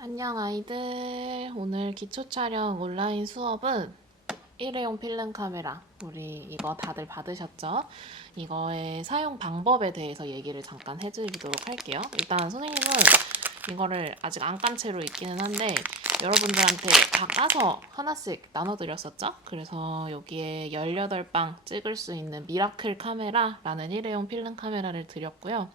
안녕 아이들. 오늘 기초 촬영 온라인 수업은 일회용 필름 카메라. 우리 이거 다들 받으셨죠? 이거의 사용 방법에 대해서 얘기를 잠깐 해드리도록 할게요. 일단 선생님은 이거를 아직 안 깐 채로 있기는 한데 여러분들한테 다 까서 하나씩 나눠드렸었죠? 그래서 여기에 18방 찍을 수 있는 미라클 카메라라는 일회용 필름 카메라를 드렸고요.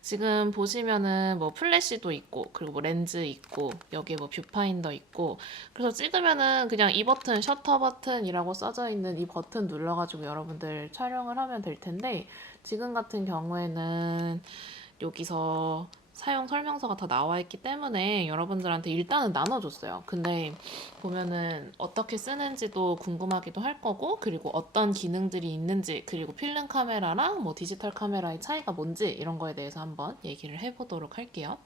지금 보시면은 뭐 플래시도 있고 그리고 뭐 렌즈 있고 여기에 뭐 뷰파인더 있고 그래서 찍으면은 그냥 이 버튼 셔터 버튼이라고 써져 있는 이 버튼 눌러가지고 여러분들 촬영을 하면 될 텐데 지금 같은 경우에는 여기서 사용 설명서가 다 나와 있기 때문에 여러분들한테 일단은 나눠줬어요. 근데 보면은 어떻게 쓰는지도 궁금하기도 할 거고, 그리고 어떤 기능들이 있는지, 그리고 필름 카메라랑 뭐 디지털 카메라의 차이가 뭔지 이런 거에 대해서 한번 얘기를 해보도록 할게요.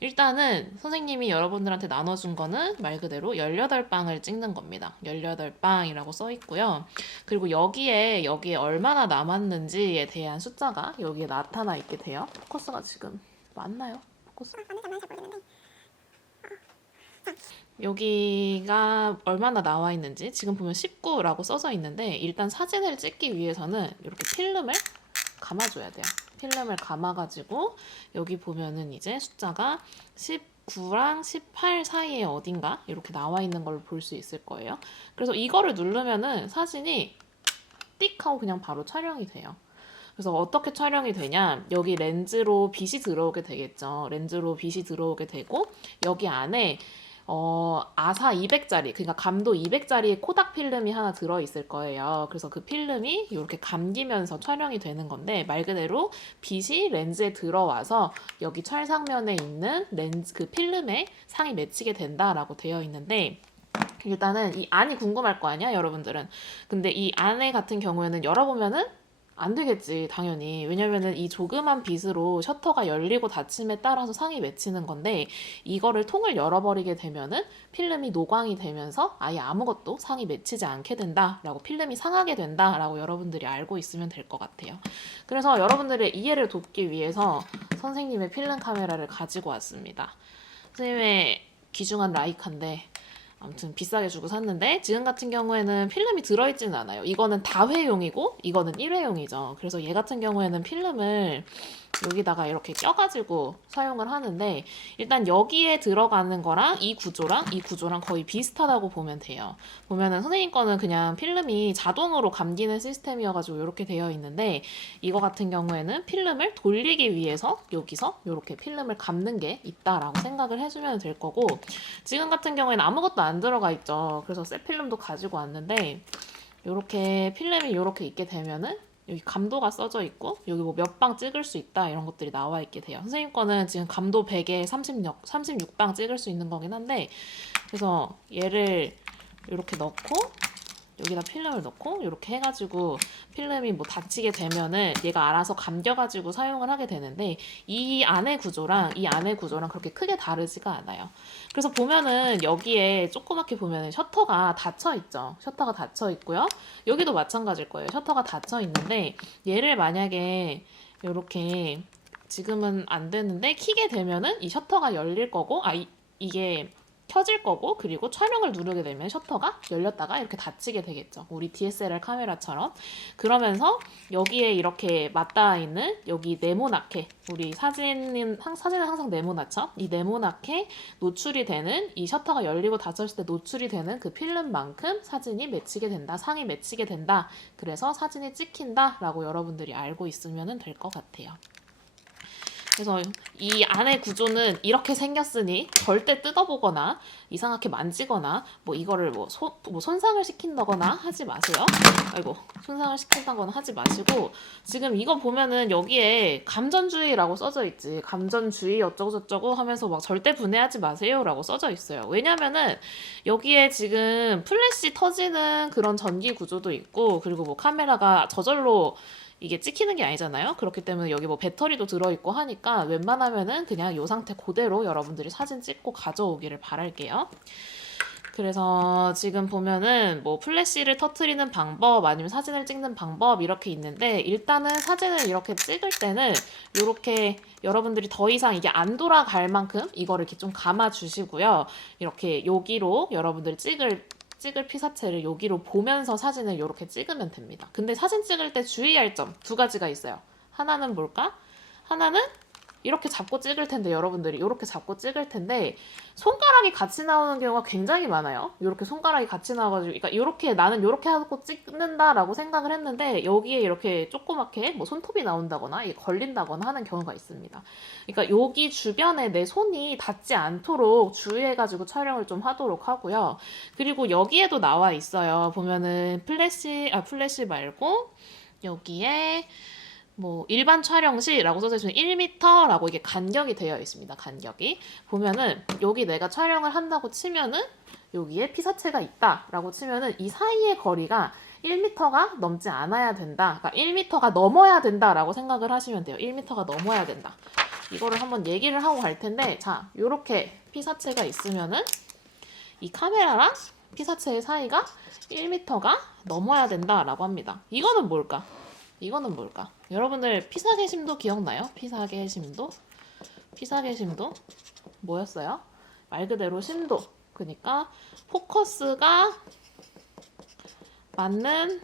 일단은 선생님이 여러분들한테 나눠준 거는 말 그대로 18방을 찍는 겁니다. 18방이라고 써 있고요. 그리고 여기에 얼마나 남았는지에 대한 숫자가 여기에 나타나 있게 돼요. 포커스가 지금 맞나요? 포커스? 여기가 얼마나 나와 있는지 지금 보면 19라고 써져 있는데 일단 사진을 찍기 위해서는 이렇게 필름을 감아줘야 돼요. 필름을 감아가지고 여기 보면은 이제 숫자가 19랑 18 사이에 어딘가 이렇게 나와 있는 걸 볼 수 있을 거예요. 그래서 이거를 누르면은 사진이 띡 하고 그냥 바로 촬영이 돼요. 그래서 어떻게 촬영이 되냐? 여기 렌즈로 빛이 들어오게 되겠죠. 렌즈로 빛이 들어오게 되고 여기 안에 아사 200짜리, 그러니까 감도 200짜리의 코닥 필름이 하나 들어있을 거예요. 그래서 그 필름이 이렇게 감기면서 촬영이 되는 건데 말 그대로 빛이 렌즈에 들어와서 여기 촬상면에 있는 렌즈 그 필름에 상이 맺히게 된다라고 되어 있는데 일단은 이 안이 궁금할 거 아니야, 여러분들은. 근데 이 안에 같은 경우에는 열어보면은 안 되겠지, 당연히. 왜냐면은 이 조그만 빛으로 셔터가 열리고 닫힘에 따라서 상이 맺히는 건데, 이거를 통을 열어버리게 되면은 필름이 노광이 되면서 아예 아무것도 상이 맺히지 않게 된다라고, 필름이 상하게 된다라고 여러분들이 알고 있으면 될 것 같아요. 그래서 여러분들의 이해를 돕기 위해서 선생님의 필름 카메라를 가지고 왔습니다. 선생님의 귀중한 라이카인데, 아무튼 비싸게 주고 샀는데 지금 같은 경우에는 필름이 들어있지는 않아요. 이거는 다회용이고 이거는 일회용이죠. 그래서 얘 같은 경우에는 필름을 여기다가 이렇게 껴가지고 사용을 하는데 일단 여기에 들어가는 거랑 이 구조랑 거의 비슷하다고 보면 돼요. 보면은 선생님 거는 그냥 필름이 자동으로 감기는 시스템이어가지고 이렇게 되어 있는데 이거 같은 경우에는 필름을 돌리기 위해서 여기서 이렇게 필름을 감는 게 있다라고 생각을 해주면 될 거고 지금 같은 경우에는 아무것도 안 들어가 있죠. 그래서 새 필름도 가지고 왔는데 이렇게 필름이 이렇게 있게 되면은 여기 감도가 써져 있고 여기 뭐 몇 방 찍을 수 있다 이런 것들이 나와 있게 돼요. 선생님 거는 지금 감도 100에 36방 찍을 수 있는 거긴 한데 그래서 얘를 이렇게 넣고 여기다 필름을 넣고 이렇게 해가지고 필름이 뭐 닫히게 되면은 얘가 알아서 감겨가지고 사용을 하게 되는데 이 안의 구조랑 이 안의 구조랑 그렇게 크게 다르지가 않아요. 그래서 보면은 여기에 조그맣게 보면은 셔터가 닫혀 있죠. 셔터가 닫혀 있고요. 여기도 마찬가지일 거예요. 셔터가 닫혀 있는데 얘를 만약에 이렇게 지금은 안 되는데 키게 되면은 이 셔터가 열릴 거고 이게 켜질 거고 그리고 촬영을 누르게 되면 셔터가 열렸다가 이렇게 닫히게 되겠죠. 우리 DSLR 카메라처럼. 그러면서 여기에 이렇게 맞닿아 있는 여기 네모나게 우리 사진은 항상 네모나죠. 이 네모나게 노출이 되는 이 셔터가 열리고 닫혔을 때 노출이 되는 그 필름만큼 사진이 맺히게 된다. 상이 맺히게 된다. 그래서 사진이 찍힌다라고 여러분들이 알고 있으면 될 것 같아요. 그래서 이 안의 구조는 이렇게 생겼으니 절대 뜯어보거나 이상하게 만지거나 뭐 이거를 뭐 손상을 시킨다거나 하지 마세요. 아이고 손상을 시킨다거나 하지 마시고 지금 이거 보면은 여기에 감전주의라고 써져 있지. 감전주의 어쩌고저쩌고 하면서 막 절대 분해하지 마세요라고 써져 있어요. 왜냐면은 여기에 지금 플래시 터지는 그런 전기 구조도 있고 그리고 뭐 카메라가 저절로 이게 찍히는 게 아니잖아요. 그렇기 때문에 여기 뭐 배터리도 들어있고 하니까 웬만하면은 그냥 이 상태 그대로 여러분들이 사진 찍고 가져오기를 바랄게요. 그래서 지금 보면은 뭐 플래시를 터트리는 방법 아니면 사진을 찍는 방법 이렇게 있는데 일단은 사진을 이렇게 찍을 때는 이렇게 여러분들이 더 이상 이게 안 돌아갈 만큼 이거를 이렇게 좀 감아 주시고요. 이렇게 여기로 여러분들이 찍을 피사체를 여기로 보면서 사진을 이렇게 찍으면 됩니다. 근데 사진 찍을 때 주의할 점 두 가지가 있어요. 하나는 뭘까? 하나는 이렇게 잡고 찍을 텐데 여러분들이 이렇게 잡고 찍을 텐데 손가락이 같이 나오는 경우가 굉장히 많아요. 이렇게 손가락이 같이 나와가지고 그러니까 이렇게 나는 이렇게 하고 찍는다라고 생각을 했는데 여기에 이렇게 조그맣게 뭐 손톱이 나온다거나 이게 걸린다거나 하는 경우가 있습니다. 그러니까 여기 주변에 내 손이 닿지 않도록 주의해가지고 촬영을 좀 하도록 하고요. 그리고 여기에도 나와 있어요. 보면은 플래시 말고 여기에 뭐 일반 촬영 시라고 써져 있으면 1m라고 이게 간격이 되어 있습니다. 간격이 보면은 여기 내가 촬영을 한다고 치면은 여기에 피사체가 있다라고 치면은 이 사이의 거리가 1m가 넘지 않아야 된다. 그러니까 1m가 넘어야 된다라고 생각을 하시면 돼요. 1m가 넘어야 된다. 이거를 한번 얘기를 하고 갈 텐데 자, 요렇게 피사체가 있으면은 이 카메라랑 피사체의 사이가 1m가 넘어야 된다라고 합니다. 이거는 뭘까? 이거는 뭘까? 여러분들 피사계심도 기억나요? 피사계심도? 피사계심도 뭐였어요? 말 그대로 심도. 그러니까 포커스가 맞는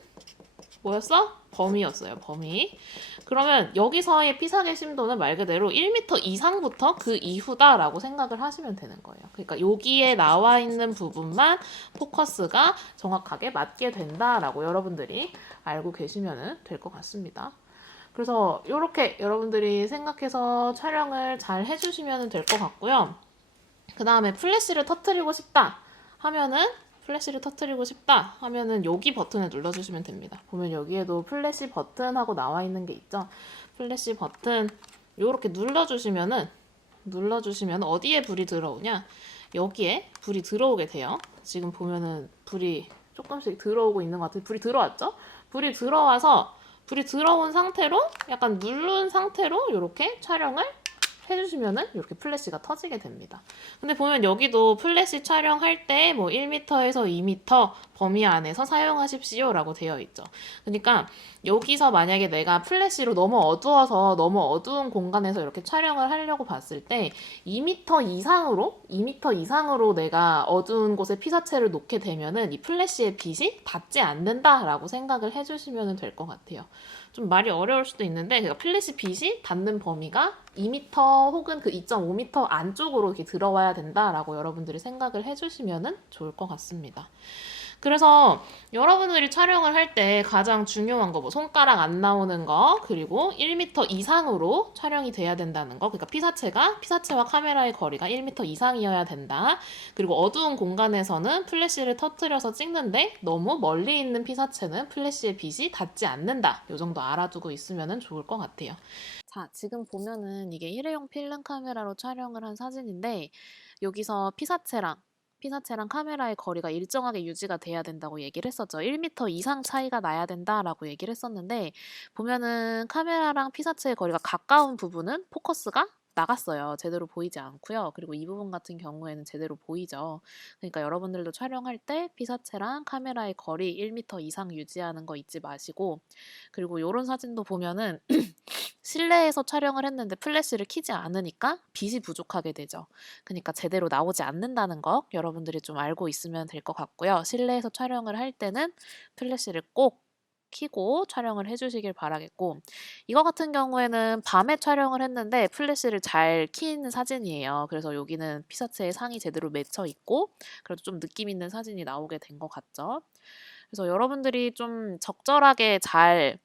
뭐였어? 범위였어요. 범위. 그러면 여기서의 피사계 심도는 말 그대로 1m 이상부터 그 이후다라고 생각을 하시면 되는 거예요. 그러니까 여기에 나와 있는 부분만 포커스가 정확하게 맞게 된다라고 여러분들이 알고 계시면 될 것 같습니다. 그래서 이렇게 여러분들이 생각해서 촬영을 잘 해주시면 될 것 같고요. 그 다음에 플래시를 터트리고 싶다 하면은 여기 버튼을 눌러주시면 됩니다. 보면 여기에도 플래시 버튼하고 나와 있는 게 있죠. 플래시 버튼 이렇게 눌러주시면 어디에 불이 들어오냐? 여기에 불이 들어오게 돼요. 지금 보면은 불이 조금씩 들어오고 있는 것 같아요. 불이 들어왔죠? 불이 들어온 상태로 약간 누른 상태로 이렇게 촬영을 해주시면은 이렇게 플래시가 터지게 됩니다. 근데 보면 여기도 플래시 촬영할 때 뭐 1m에서 2m 범위 안에서 사용하십시오 라고 되어 있죠. 그러니까 여기서 만약에 내가 플래시로 너무 어두워서 너무 어두운 공간에서 이렇게 촬영을 하려고 봤을 때 2m 이상으로 내가 어두운 곳에 피사체를 놓게 되면은 이 플래시의 빛이 닿지 않는다라고 생각을 해주시면 될 것 같아요. 좀 말이 어려울 수도 있는데 그러니까 플래시 빛이 닿는 범위가 2m 혹은 그 2.5m 안쪽으로 이렇게 들어와야 된다라고 여러분들이 생각을 해주시면 좋을 것 같습니다. 그래서 여러분들이 촬영을 할 때 가장 중요한 거, 뭐 손가락 안 나오는 거, 그리고 1m 이상으로 촬영이 돼야 된다는 거. 그러니까 피사체와 카메라의 거리가 1m 이상이어야 된다. 그리고 어두운 공간에서는 플래시를 터트려서 찍는데 너무 멀리 있는 피사체는 플래시의 빛이 닿지 않는다. 이 정도 알아두고 있으면 좋을 것 같아요. 자, 지금 보면은 이게 일회용 필름 카메라로 촬영을 한 사진인데 여기서 피사체랑 카메라의 거리가 일정하게 유지가 돼야 된다고 얘기를 했었죠. 1m 이상 차이가 나야 된다라고 얘기를 했었는데 보면은 카메라랑 피사체의 거리가 가까운 부분은 포커스가 나갔어요. 제대로 보이지 않고요. 그리고 이 부분 같은 경우에는 제대로 보이죠. 그러니까 여러분들도 촬영할 때 피사체랑 카메라의 거리 1m 이상 유지하는 거 잊지 마시고 그리고 이런 사진도 보면은 실내에서 촬영을 했는데 플래시를 켜지 않으니까 빛이 부족하게 되죠. 그러니까 제대로 나오지 않는다는 거 여러분들이 좀 알고 있으면 될 것 같고요. 실내에서 촬영을 할 때는 플래시를 꼭 켜고 촬영을 해주시길 바라겠고 이거 같은 경우에는 밤에 촬영을 했는데 플래시를 잘 킨 사진이에요. 그래서 여기는 피사체에 상이 제대로 맺혀 있고 그래도 좀 느낌 있는 사진이 나오게 된 것 같죠. 그래서 여러분들이 좀 적절하게 잘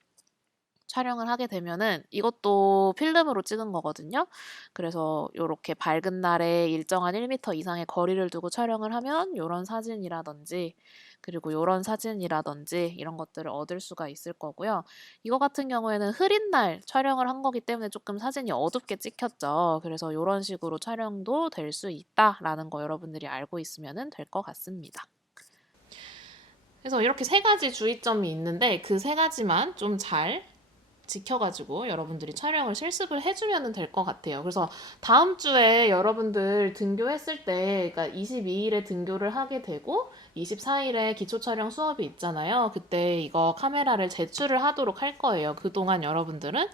촬영을 하게 되면은 이것도 필름으로 찍은 거거든요. 그래서 요렇게 밝은 날에 일정한 1m 이상의 거리를 두고 촬영을 하면 요런 사진이라든지 그리고 요런 사진이라든지 이런 것들을 얻을 수가 있을 거고요. 이거 같은 경우에는 흐린 날 촬영을 한 거기 때문에 조금 사진이 어둡게 찍혔죠. 그래서 요런 식으로 촬영도 될 수 있다라는 거 여러분들이 알고 있으면 될 것 같습니다. 그래서 이렇게 세 가지 주의점이 있는데 그 세 가지만 좀 잘 지켜가지고 여러분들이 촬영을 실습을 해주면 될 것 같아요. 그래서 다음 주에 여러분들 등교했을 때, 그러니까 22일에 등교를 하게 되고 24일에 기초 촬영 수업이 있잖아요. 그때 이거 카메라를 제출을 하도록 할 거예요. 그동안 여러분들은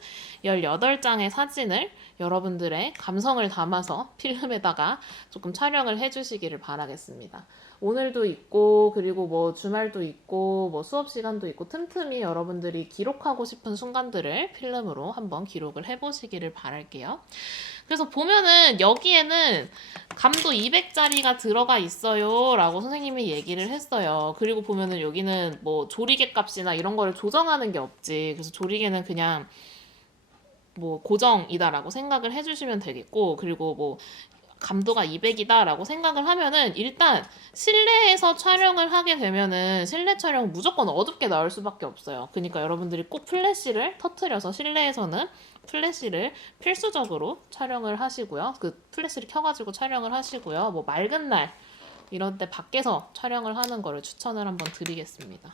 18장의 사진을 여러분들의 감성을 담아서 필름에다가 조금 촬영을 해주시기를 바라겠습니다. 오늘도 있고 그리고 뭐 주말도 있고 뭐 수업 시간도 있고 틈틈이 여러분들이 기록하고 싶은 순간들을 필름으로 한번 기록을 해보시기를 바랄게요. 그래서 보면은 여기에는 감도 200짜리가 들어가 있어요 라고 선생님이 얘기를 했어요. 그리고 보면은 여기는 뭐 조리개 값이나 이런 거를 조정하는 게 없지. 그래서 조리개는 그냥 뭐 고정이다라고 생각을 해주시면 되겠고, 그리고 뭐 감도가 200이다 라고 생각을 하면은 일단 실내에서 촬영을 하게 되면은 실내 촬영은 무조건 어둡게 나올 수밖에 없어요. 그러니까 여러분들이 꼭 플래시를 터트려서 실내에서는 플래시를 필수적으로 촬영을 하시고요. 그 플래시를 켜가지고 촬영을 하시고요. 뭐 맑은 날 이런 때 밖에서 촬영을 하는 거를 추천을 한번 드리겠습니다.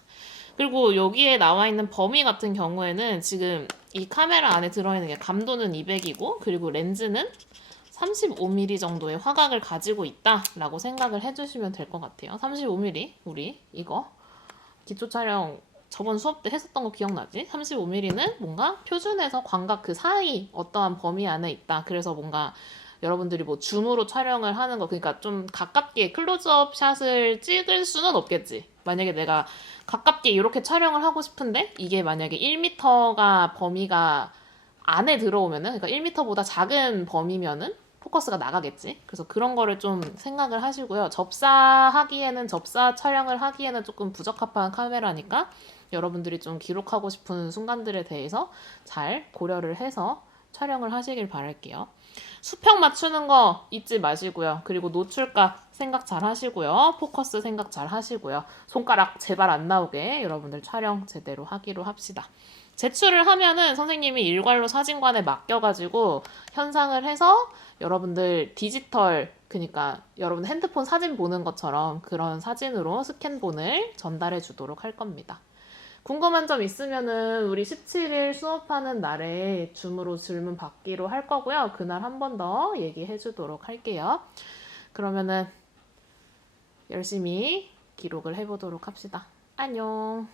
그리고 여기에 나와 있는 범위 같은 경우에는 지금 이 카메라 안에 들어있는 게 감도는 200이고 그리고 렌즈는 35mm 정도의 화각을 가지고 있다라고 생각을 해주시면 될 것 같아요. 35mm 우리 이거 기초 촬영 저번 수업 때 했었던 거 기억나지? 35mm는 뭔가 표준에서 광각 그 사이 어떠한 범위 안에 있다. 그래서 뭔가 여러분들이 뭐 줌으로 촬영을 하는 거, 그러니까 좀 가깝게 클로즈업 샷을 찍을 수는 없겠지. 만약에 내가 가깝게 이렇게 촬영을 하고 싶은데 이게 만약에 1m가 범위가 안에 들어오면은, 그러니까 1m보다 작은 범위면은 포커스가 나가겠지. 그래서 그런 거를 좀 생각을 하시고요. 접사 촬영을 하기에는 조금 부적합한 카메라니까 여러분들이 좀 기록하고 싶은 순간들에 대해서 잘 고려를 해서 촬영을 하시길 바랄게요. 수평 맞추는 거 잊지 마시고요. 그리고 노출각 생각 잘 하시고요. 포커스 생각 잘 하시고요. 손가락 제발 안 나오게 여러분들 촬영 제대로 하기로 합시다. 제출을 하면은 선생님이 일괄로 사진관에 맡겨가지고 현상을 해서 여러분들 디지털, 그러니까 여러분 핸드폰 사진 보는 것처럼 그런 사진으로 스캔본을 전달해 주도록 할 겁니다. 궁금한 점 있으면은 우리 17일 수업하는 날에 줌으로 질문 받기로 할 거고요. 그날 한 번 더 얘기해 주도록 할게요. 그러면은 열심히 기록을 해보도록 합시다. 안녕.